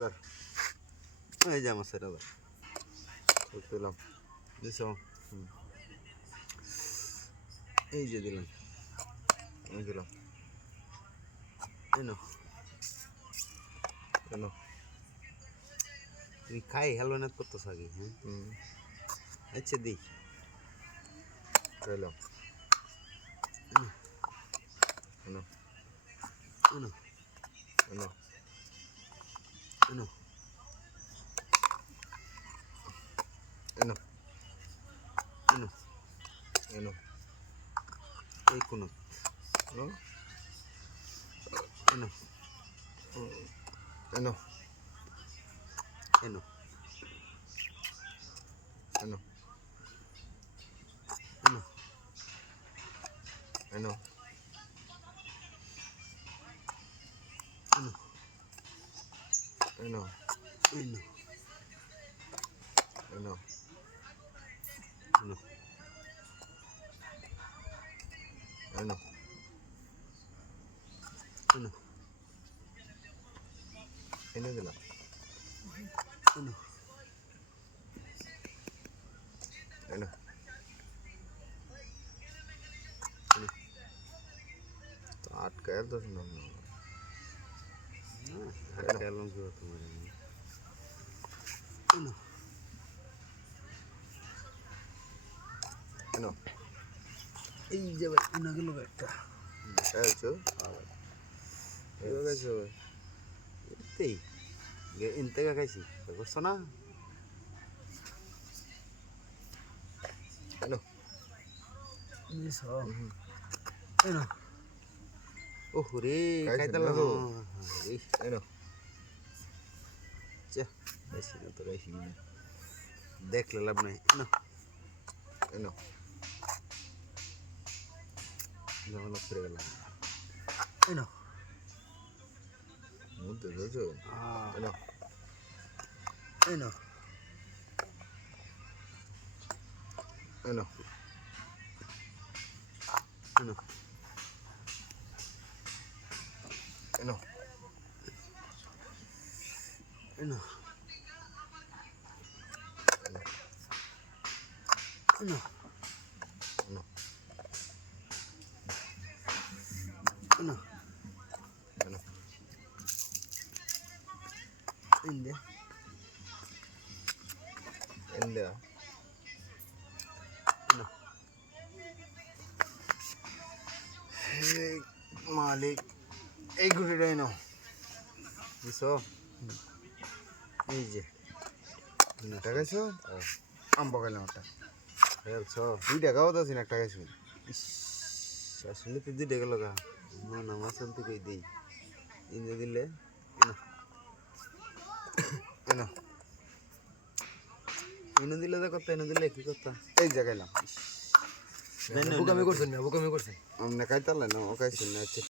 এই যে আমার সেটা দিলাম দিছ এই যে দিলাম দিলাম এনো এনো তুমি খাই হেলমেট করতেছ আগে হ্যাঁ আচ্ছা দিই দিলাম এনো এনো এনো এনো এনো এনো এনো এই কোন এনো এনো এনো এনো এনো এনো এনো এনো এনো এনো এনো এনো এনো এনে দিলাম এনো এনো তো আটকায় তো না আটকায় তোমার এনো এনো এই যে ভাই এনে গেল একটা খাইছো খাইছো এতেই এনতে খাইছি করছো না এনো এনো ওরে খাইতালাম এনো চা বেশি না তো খাইছি না দেখলে লাভ নাই এনো এনো যেমন ফিরে গেলাম এনো মধ্যে দেখছো এনো এনো এনো এনো এনো এনো এনো এনো এনো এনো India India no hey Malik এই ঘুড়িটাই নাও বুঝছো এই যে টাকা খাইছো আম পাকাইলাম একটা খেলছো 2 টাকাও তো আছে না একটা খাইছো আসলে তো 2 টাকা লাগা না মাছ আনতে কই দেই ইন্দে দিলে না না ইনো দিলে তো কত ইনো দিলে কি কথা এই জায়গায় লাম বুকামি করছেন না বুকামি করছেন আমনে খাইতালে না ও খাইছেন না